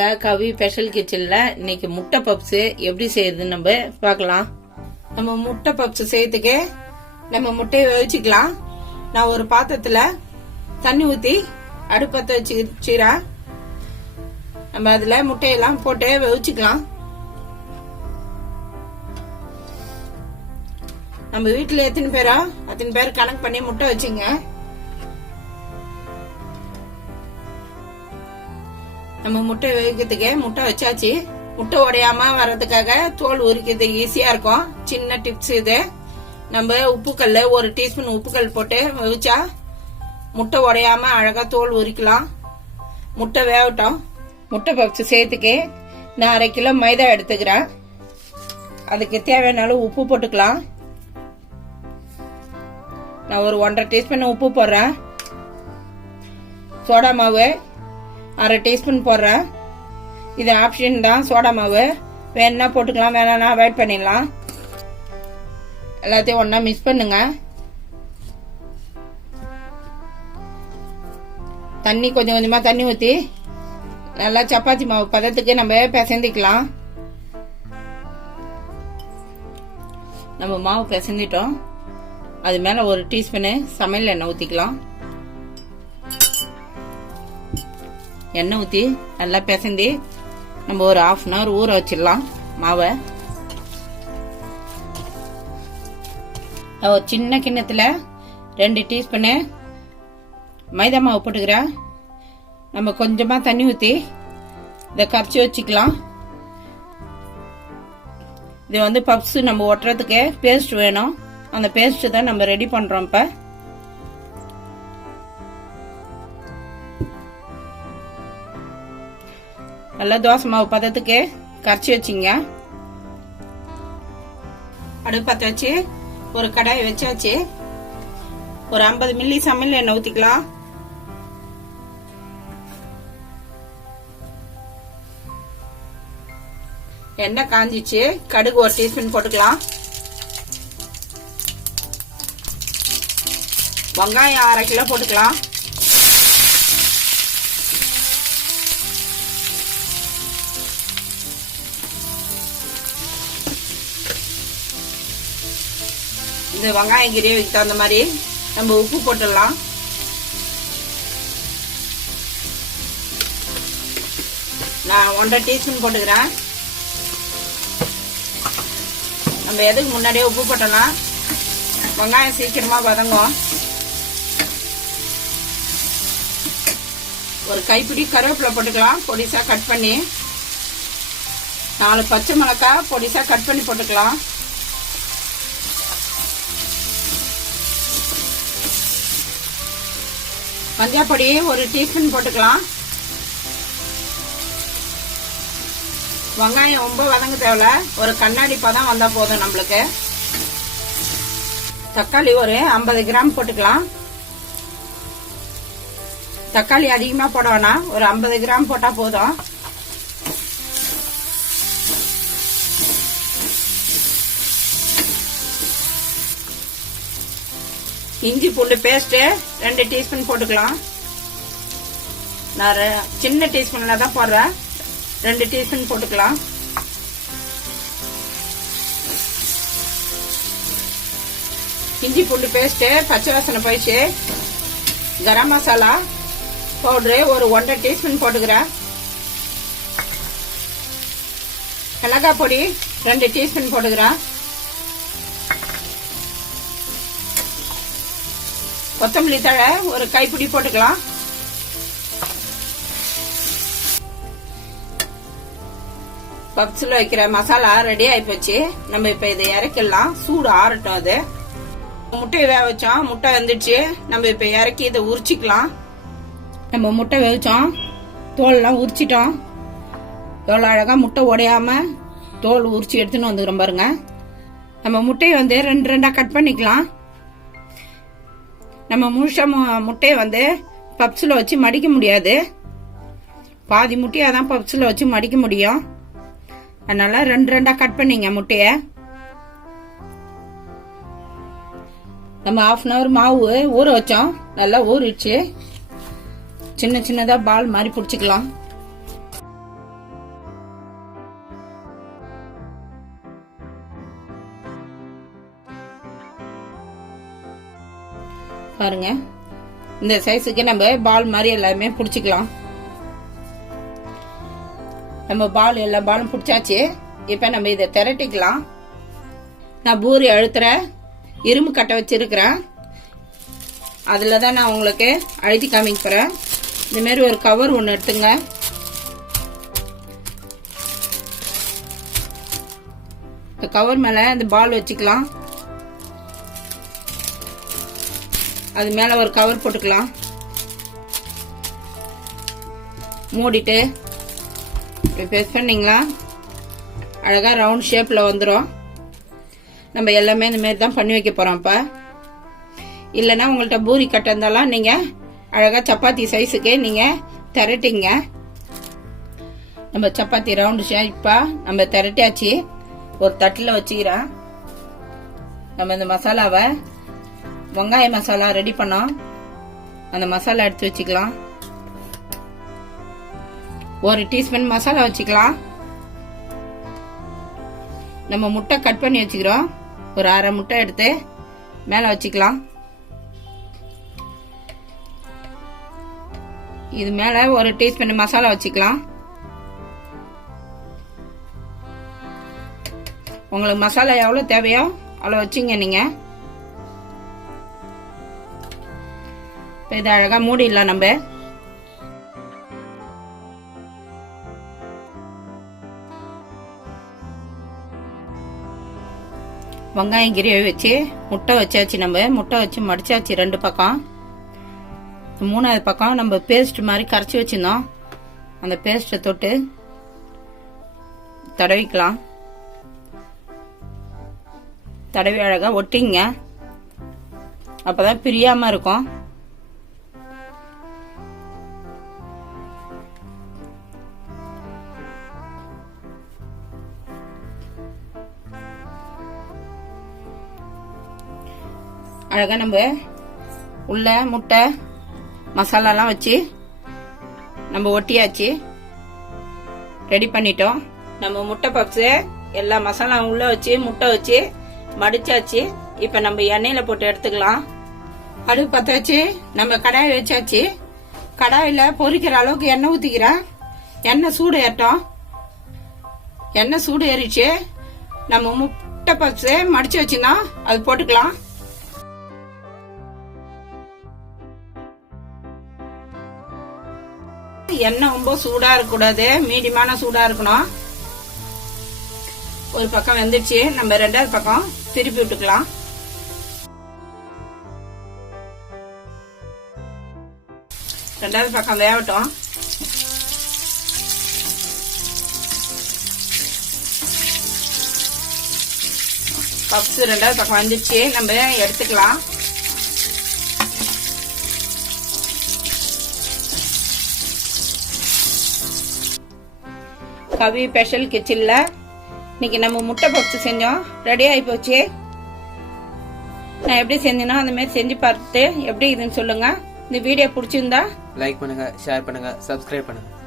வாங்க கவி ஸ்பெஷல் கிச்சன்ல இன்னைக்கு முட்டை பப்ஸ் எப்படி செய்யறதுன்னு நம்ம பார்க்கலாம். நம்ம முட்டை பப்ஸ் செய்யறதுக்கு நம்ம முட்டையை வேவிச்சுக்கலாம். நான் ஒரு பாத்திரத்துல தண்ணி ஊத்தி அடுப்பத்த வச்சுக்கிறேன். நம்ம அதுல முட்டையெல்லாம் போட்டு வேவிச்சுக்கலாம். நம்ம வீட்டுல எத்தனை பேரோ அத்தனை பேர் கணக்கு பண்ணி முட்டை வச்சுங்க. நம்ம முட்டை வேவிக்கிறதுக்கு முட்டை வச்சாச்சு. முட்டை உடையாம வர்றதுக்காக தோல் உரிக்கிறது ஈஸியா இருக்கும். சின்ன டிப்ஸ் இது. நம்ம உப்புக்கல்ல ஒரு டீஸ்பூன் உப்புக்கல் போட்டு வேவிச்சா முட்டை உடையாம அழகா தோல் உரிக்கலாம். முட்டை வேகட்டும். முட்டை பப்ஸ் செய்யறதுக்கு நான் 1/2 கிலோ மைதா எடுத்துக்கிறேன். அதுக்கு தேவையான அளவு உப்பு போட்டுக்கலாம். நான் ஒரு 1/2 டீஸ்பூன் உப்பு போடுறேன். சோடா மாவு 1/2 டீஸ்பூன் போடுறேன். இது ஆப்ஷன் தான். சோடா மாவு வேணும்னா போட்டுக்கலாம், வேணாம்னா அவாய்ட் பண்ணிடலாம். எல்லாத்தையும் ஒன்னா மிக்ஸ் பண்ணுங்க. தண்ணி கொஞ்சம் கொஞ்சமா தண்ணி ஊற்றி நல்லா சப்பாத்தி மாவு பதத்துக்கு நம்ம பிசைந்திக்கலாம். நம்ம மாவு பிசைந்திட்டோம். அது மேல 1 டீஸ்பூனு சமையல் எண்ணெய் ஊற்றிக்கலாம். எண்ணெய் ஊற்றி நல்லா பிசைந்தி நம்ம ஒரு 1/2 hour ஊற வச்சிடலாம் மாவை. ஒரு சின்ன கிண்ணத்துல 2 டீஸ்பூனு மைதா மாவு போட்டுக்கிறேன். நம்ம கொஞ்சமா தண்ணி ஊற்றி இதை கரைச்சி வச்சுக்கலாம். இது பப்ஸ் நம்ம ஒட்டுறதுக்கு பேஸ்ட் வேணும். அந்த பேஸ்ட் தான் நம்ம ரெடி பண்றோம். இப்ப நல்லா தோசை மாவு பதத்துக்கு கரைச்சி வச்சிங்க. அடுப்பத்த வச்சு ஒரு கடாயை வச்சாச்சு. ஒரு 50 மில்லி சமையல் எண்ணெய் ஊத்திக்கலாம். எண்ணெய் காஞ்சிச்சு. கடுகு 1 டீஸ்பூன் போட்டுக்கலாம். வெங்காயம் 1/2 கிலோ போட்டுக்கலாம். இந்த வெங்காயம் கிரேவிக்கு தகுந்த மாதிரி நம்ம உப்பு போட்டுடலாம். நான் 1/2 டீஸ்பூன் போட்டுக்கிறேன். நம்ம எதுக்கு முன்னாடியே உப்பு போட்டோம்னா வெங்காயம் சீக்கிரமா வதங்கும். ஒரு கைப்பிடி கருவேப்பிலை போட்டுக்கலாம், பொடிசா கட் பண்ணி. 4 பச்சை மிளகாய் பொடிசா கட் பண்ணி போட்டுக்கலாம். மஞ்சள் பொடி 1 டீஸ்பூன் போட்டுக்கலாம். வெங்காயம் ரொம்ப வதங்க தேவையில்ல, ஒரு கண்ணாடி பதம் வந்தா போதும் நம்மளுக்கு. தக்காளி ஒரு 50 கிராம் போட்டுக்கலாம். தக்காளி அதிகமா போட வேணாம், ஒரு 50 கிராம் போட்டா போதும். இஞ்சி பூண்டு பேஸ்ட் 2 டீஸ்பூன் போட்டுக்கலாம். நான் சின்ன டீஸ்பூன்ல தான் போடுறேன். 2 டீஸ்பூன் போட்டுக்கலாம். இஞ்சி பூண்டு பேஸ்ட் பச்சை வாசனை போயிடுச்சு. கரம் மசாலா பவுடரு ஒரு 1/2 டீஸ்பூன் போட்டுக்கிறேன். மிளகாய் பொடி 2 டீஸ்பூன் போட்டுக்கிறேன். கொத்தமல்லி தழை ஒரு கைப்பிடி போட்டுக்கலாம். பப்ஸ்ல வைக்கிற மசாலா ரெடி ஆகி போச்சு. நம்ம இப்ப இதை இறக்கிடலாம். சூடு ஆறட்டும். அது முட்டையை வேக வச்சோம். முட்டை வந்துடுச்சு. நம்ம இப்ப இறக்கி இதை உரிச்சிக்கலாம். நம்ம முட்டை வேவிச்சோம், தோல்லாம் உரிச்சிட்டோம். எவ்வளவு அழகா முட்டை உடையாம தோல் உரிச்சு எடுத்துன்னு வந்துக்கிறோம் பாருங்க. நம்ம முட்டையை 2 கட் பண்ணிக்கலாம். நம்ம முழுசா முட்டையை பப்ஸ்ல வச்சு மடிக்க முடியாது. பாதி முட்டையாதான் பப்ஸ்ல வச்சு மடிக்க முடியும். அதனால 2 கட் பண்ணிங்க முட்டைய. நம்ம 1/2 hour மாவு ஊற வச்சோம். நல்லா ஊறிடுச்சு. சின்ன சின்னதா பால் மாதிரி பிடிச்சிக்கலாம். பாருங்க இந்த சைஸுக்கு நம்ம பால் மாதிரி எல்லாமே பிடிச்சிக்கலாம். நம்ம பால் எல்லா பாலும் பிடிச்சாச்சு. இப்ப நம்ம இதை திரட்டிக்கலாம். நான் பூரி அழுத்துற இரும்பு கட்டை வச்சிருக்கிறேன். அதுலதான் நான் உங்களுக்கு அழுத்தி காமிக்க போறேன். இந்த மாதிரி ஒரு கவர் ஒன்று எடுத்துங்க. இந்த கவர் மேல இந்த பால் வச்சுக்கலாம். அது மேல ஒரு கவர் போட்டுக்கலாம். மூடிட்டு ப்ரெஸ் பண்ணீங்களா அழகா ரவுண்ட் ஷேப்ல வந்துடும். நம்ம எல்லாமே இந்த மாதிரி தான் பண்ணி வைக்க போறோம். இப்ப இல்லைன்னா உங்கள்ட்ட பூரி கட்டை இருந்தாலும் நீங்க அழகா சப்பாத்தி சைஸுக்கு நீங்க திரட்டிங்க. நம்ம சப்பாத்தி ரவுண்ட் ஷேப்பா நம்ம திரட்டியாச்சு. ஒரு தட்டில் வச்சுக்கிறேன். நம்ம இந்த மசாலாவை வெங்காய மசாலா ரெடி பண்ணோம். அந்த மசாலா எடுத்து வச்சுக்கலாம். 1 டீஸ்பூன் மசாலா வச்சுக்கலாம். நம்ம முட்டை கட் பண்ணி வச்சுக்கிறோம். ஒரு அரை முட்டை எடுத்து மேல வச்சுக்கலாம். இது மேல 1 டீஸ்பூன் மசாலா வச்சுக்கலாம். உங்களுக்கு மசாலா எவ்வளவு தேவையோ அவ்வளவு வச்சுங்க நீங்க. இதை அழகா மூடிடலாம். நம்ம வெங்காயம் கிரேவி வச்சு முட்டை வச்சாச்சு. நம்ம முட்டை வச்சு மடிச்சாச்சு 2 பக்கம். 3வது பக்கம் நம்ம பேஸ்ட் மாதிரி கரைச்சி வச்சிருந்தோம். அந்த பேஸ்ட்டை தொட்டு தடவிக்கலாம். தடவி அழகா ஒட்டிங்க. அப்பதான் பிரியாம இருக்கும். அழகா நம்ம உள்ள முட்டை மசாலாலாம் வச்சு நம்ம ஒட்டியாச்சு. ரெடி பண்ணிட்டோம். நம்ம முட்டை பப்ஸ் எல்லா மசாலாவும் உள்ள வச்சு முட்டை வச்சு மடிச்சாச்சு. இப்ப நம்ம எண்ணெயில போட்டு எடுத்துக்கலாம். அடுப்பு பத்த வச்சு நம்ம கடாயை வச்சாச்சு. கடாயில பொரிக்கிற அளவுக்கு எண்ணெய் ஊத்திக்கிறேன். எண்ணெய் சூடு ஏறட்டும். எண்ணெய் சூடு ஏறிச்சு. நம்ம முட்டை பப்ஸ் மடிச்சு வச்சுன்னா அது போட்டுக்கலாம். எண்ணெய் ரொம்ப சூடா இருக்க கூடாது, மீடியமான சூடா இருக்கணும். ஒரு பக்கம் வெந்துச்சு. நம்ம 2வது பக்கம் திருப்பி விட்டுக்கலாம். ரெண்டாவது பக்கம் வேகட்டும். பப்ஸ் 2வது பக்கம் வந்துச்சு. நம்ம எடுத்துக்கலாம். கவி ஸ்பெஷல் கிச்சன்ல இன்னைக்கு நம்ம முட்டை பப்ஸ் செஞ்சோம். ரெடி ஆகி போச்சு. நான் எப்படி செஞ்சேனோ அந்த மாதிரி செஞ்சு பார்த்துட்டு எப்படி இதுன்னு சொல்லுங்க. இந்த வீடியோ பிடிச்சிருந்தா லைக் பண்ணுங்க, ஷேர் பண்ணுங்க, சப்ஸ்கிரைப் பண்ணுங்க.